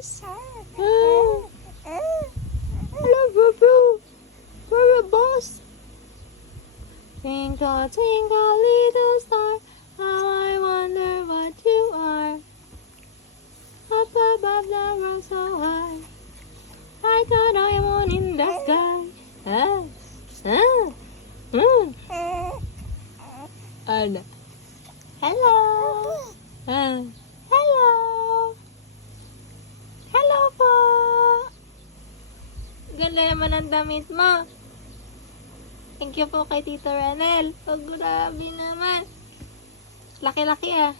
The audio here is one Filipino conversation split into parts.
boss. Hello, Boo. We're a boss. Twinkle, twinkle, little star, how I wonder what you are. Up above the world so high, like a diamond in the sky. Ano? Hello. Hello. Hello po. Ganda naman ang damit mo. Thank you po kay Tito Ranel. Oh, grabe naman. Laki-laki ah.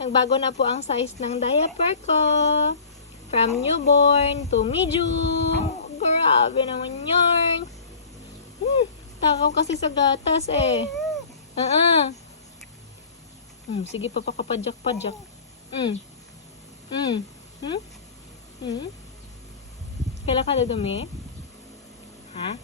Nagbago na po ang size ng diaper ko. From newborn to medium. Grabe naman yun. Takaw kasi sa gatas eh. Sige pa pakapadyak-padyak. Kailan ka dadumi? Ha?